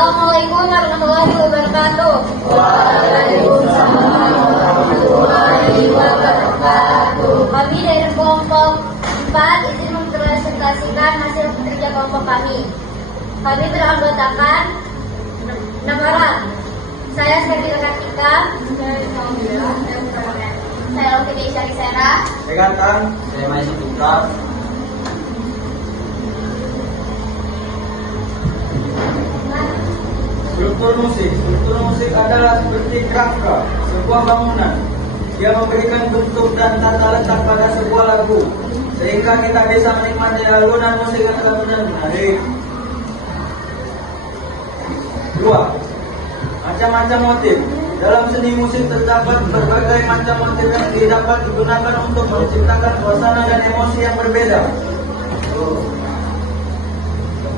Assalamualaikum warahmatullahi wabarakatuh. Waalaikumsalam warahmatullahi wabarakatuh. Kami dari kelompok 4 izin mempresentasikan hasil kerja kelompok kami. Kami beranggotakan 6 orang. Saya Sendiri Kartika. Saya Lovita Isyarisera. Saya Gantang. Saya Maisi Putra. Struktur musik adalah seperti kerangka sebuah bangunan. Dia memberikan bentuk dan tata letak pada sebuah lagu, sehingga kita bisa menikmati alunan musik yang benar-benar menarik. 2. Macam-macam motif. Dalam seni musik terdapat berbagai macam motif yang dapat digunakan untuk menciptakan suasana dan emosi yang berbeda.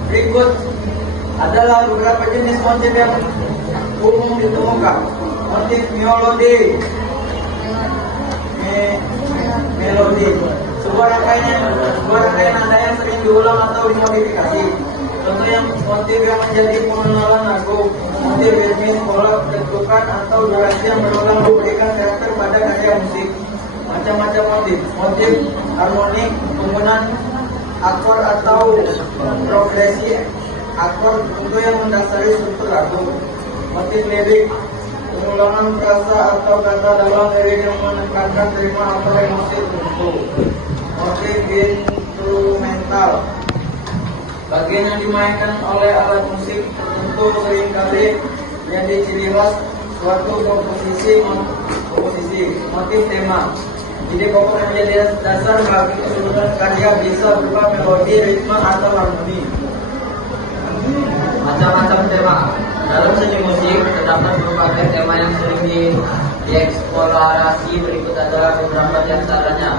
Berikut adalah beberapa jenis motif yang umum ditemukan. Motif melodi, sebuah rangkaian nada yang sering diulang atau dimodifikasi. Contoh yang motif yang menjadi pengenalan lagu, motif ritmis, pola bentukan atau durasi yang berulang memberikan karakter pada karya musik. Macam-macam motif harmonik, penggunaan akor atau progresi akor untuk yang mendasari struktur lagu. Motif lirik, pengulangan frasa atau kata dalam lirik yang menekankan terima atau emosi tertentu. Motif instrumental, bagian yang dimainkan oleh alat musik tertentu seringkali menjadi ciri khas suatu komposisi. Motif tema, jadi pokok yang menjadi dasar bagi keseluruhan karya bisa berupa melodi, ritme atau harmoni. Macam-macam tema. Dalam seni musik terdapat berbagai tema yang sering dieksplorasi. Berikut adalah beberapa di antaranya.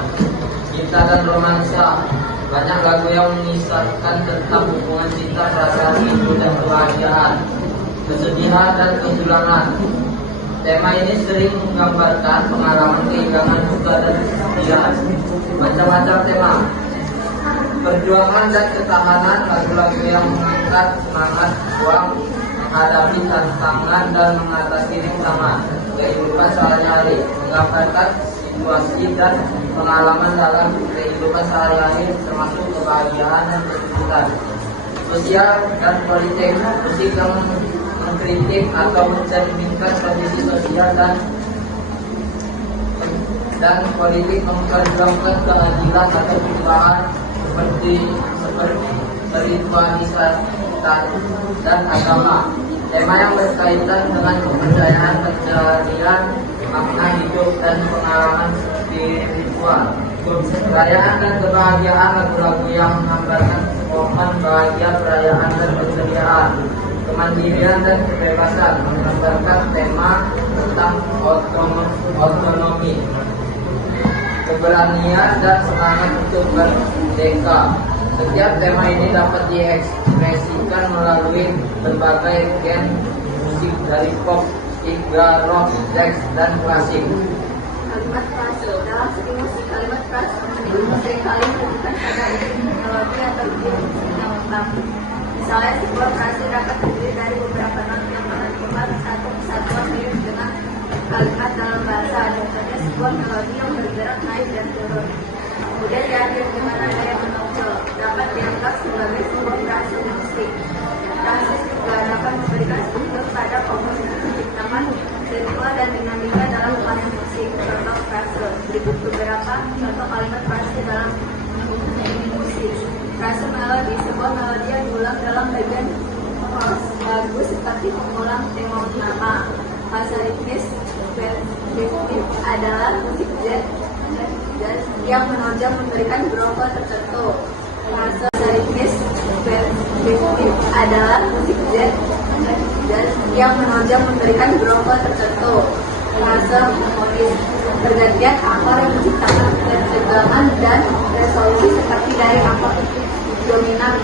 Cinta dan romansa. Banyak lagu yang mengisahkan tentang hubungan cinta, perasaan rindu dan kebahagiaan, kesedihan dan kehilangan. Tema ini sering menggambarkan pengalaman kehilangan, duka dan kesedihan. Macam-macam tema. Perjuangan dan ketahanan, lagu-lagu yang mengangkat semangat berjuang, menghadapi tantangan dan mengatasi rintangan. Kehidupan sehari-hari, menggambarkan situasi dan pengalaman dalam kehidupan sehari-hari termasuk kebahagiaan dan kesulitan. Sosial dan politik, musik yang mengkritik atau mencerminkan kondisi sosial dan politik, memperjuangkan keadilan atau perubahan seperti spiritualitas dan agama. Tema yang berkaitan dengan kepercayaan, pencarian makna hidup dan pengalaman spiritual. Perayaan dan kebahagiaan, lagu-lagu yang menggambarkan momen bahagia, perayaan dan keceriaan. Kemandirian dan kebebasan, menggambarkan tema tentang otonomi, keberanian dan semangat untuk merdeka. Setiap tema ini dapat diekspresikan melalui berbagai genre musik dari pop hingga rock, jazz, dan klasik. Kalimat frase. Dalam seni musik, kalimat frase seringkali bukan pada melodi atau idiom yang lengkap. Misalnya, sebuah frase dapat terdiri dari beberapa not yang menentukan satu kesatuan lirik dengan kalimat dalam bahasa. Contohnya sebuah melodi yang bergerak naik dan turun. Kemudian diakhiri dengan nada yang menonjol, dapat dianggap sebagai sebuah frase musik. Frase juga dapat memberikan struktur pada komposisi penciptaan, ritme dan dinamika dalam kelas musik. Contoh frase. Berikut beberapa contoh kalimat frase dalam musik. Frase melodi, sebuah melodi yang diulang dalam bagian chorus lagu seperti mengulang tema utama. Frase ritmis adalah musik jazz yang menonjol memberikan groove tertentu. Frase ritmis adalah musik jazz yang menonjol memberikan groove tertentu. Frase harmonis, pergantian akor yang menciptakan ketegangan dan resolusi seperti dari akor dominan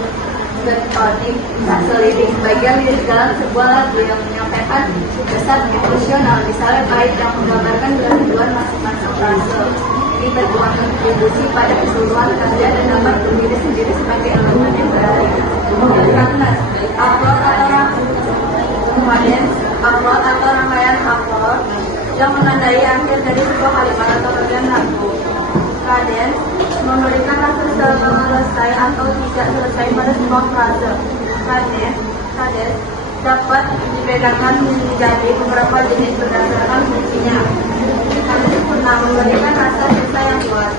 ke tonik. Frase lirik, bagian lirik dalam sebuah lagu yang menyampaikan pesan emosional, misalnya bait yang menggambarkan tujuan masing-masing frase. Ini berkontribusi pada keseluruhan karya dan dapat berdiri sendiri sebagai elemen yang berarti. Akor atau dari sebuah kalimat atau bagian lagu. Kadens memberikan rasa selesai atau tidak selesai pada sebuah frase. Kadens dapat dibedakan menjadi beberapa jenis berdasarkan fungsinya. Kadens sempurna memberikan rasa selesai yang kuat.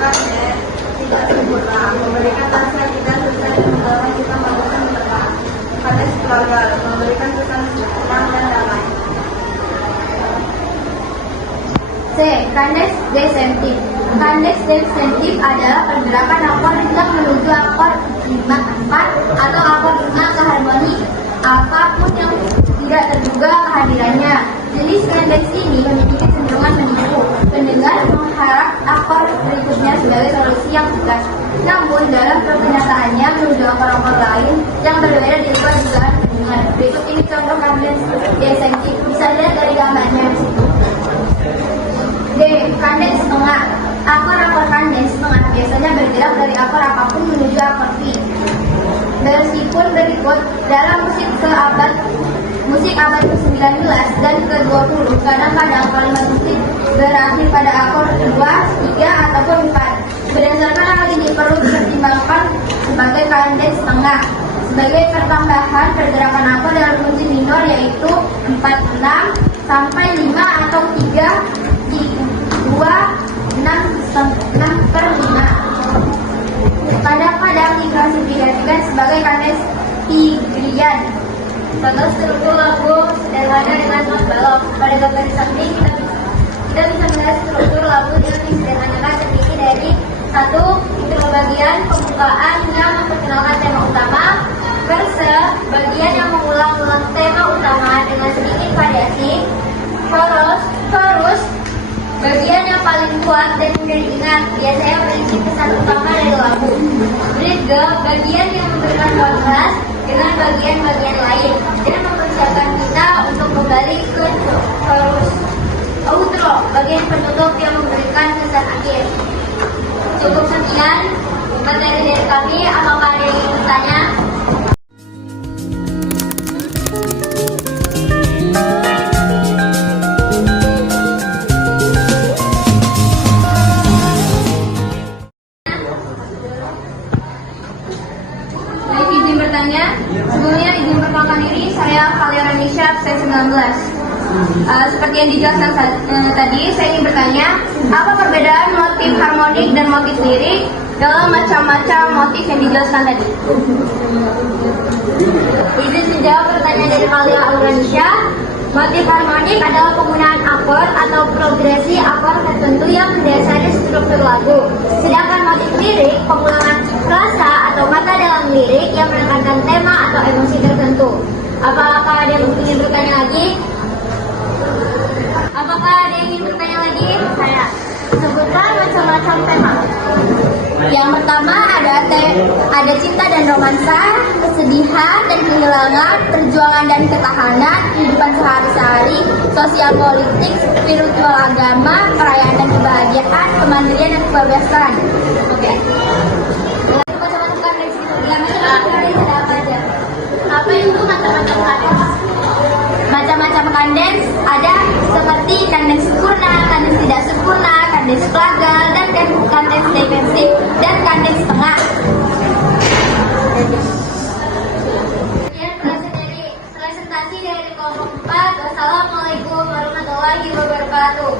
Kadens tidak sempurna memberikan rasa tidak selesai sementara kita melakukan menekan. Kadens gagal memberikan kesan tenang dan damai. C. Kandes desemptif. Kandes desemptif adalah pergerakan akor ringkas menuju akor 5/4 atau akor 5 ke harmoni apapun yang tidak terduga kehadirannya. Jenis kandes ini memiliki kecenderungan menipu. Pendengar mengharap akor berikutnya sebagai solusi yang tegas. Namun dalam kenyataannya menuju akor-akor lain yang berbeda di luar dugaan pendengar. Berikut ini contoh kandes desemptif. Bisa lihat dari gambarnya. D. Kandes setengah. Akor-akor kandes setengah biasanya bergerak dari akor apapun menuju akor V. Meskipun berikut dalam musik abad ke-19 dan ke-20, kadang-kadang kalimat musik berakhir pada akor 2, 3, ataupun 4. Berdasarkan hal ini perlu dipertimbangkan sebagai kandes setengah. Sebagai pertambahan pergerakan akor dalam kunci minor yaitu 4/6 sampai 5 atau 3 6/5. Kadang-kadang diklasifikasikan sebagai kandes tigrian. Contoh struktur lagu sederhana dengan not balok. Pada gambar di samping kita bisa melihat struktur lagu yang disederhanakan terdiri dari 1. Intro bagian pembukaan yang memperkenalkan tema utama, verse bagian yang mengulang-ulang tema utama dengan sedikit variasi, chorus bagian yang paling kuat dan mudah diingat, biasanya berisi pesan utama dari lagu. Bridge, bagian yang memberikan kontras dengan bagian-bagian lain dan mempersiapkan kita untuk kembali ke chorus. Outro, bagian penutup yang memberikan kesan akhir. Cukup sekian materi dari kami. Apakah ada yang ingin bertanya? Sebelumnya izin perkenalkan diri, saya Kalian Nisha, absen 19. Seperti yang dijelaskan tadi, saya ingin bertanya, apa perbedaan motif harmonik dan motif lirik dalam macam-macam motif yang dijelaskan tadi? Izin menjawab pertanyaan dari Kalian Nisha. Motif harmonik adalah penggunaan akor atau progresi akor tertentu yang mendasari struktur lagu. Sedangkan motif lirik, pengulangan frasa atau kata dalam lirik yang menekankan tema atau emosi tertentu. Apakah ada yang ingin bertanya lagi? Saya. Sebutkan macam-macam tema. Yang pertama ada cinta dan romansa, kesedihan dan kehilangan, perjuangan dan ketahanan, kehidupan sehari-hari, sosial politik, spiritual agama, perayaan dan kebahagiaan, kemandirian dan kebebasan. Oke. Macam-macam dari situ. Macam-macam dari ada apa aja? Apa itu macam-macam kandes? Macam-macam kandes ada seperti kandes sempurna, kandes tidak sempurna, kandes plagal, dan kandes defensif, dan kandes setengah. Presentasi dari kelompok 4. Wassalamualaikum warahmatullahi wabarakatuh.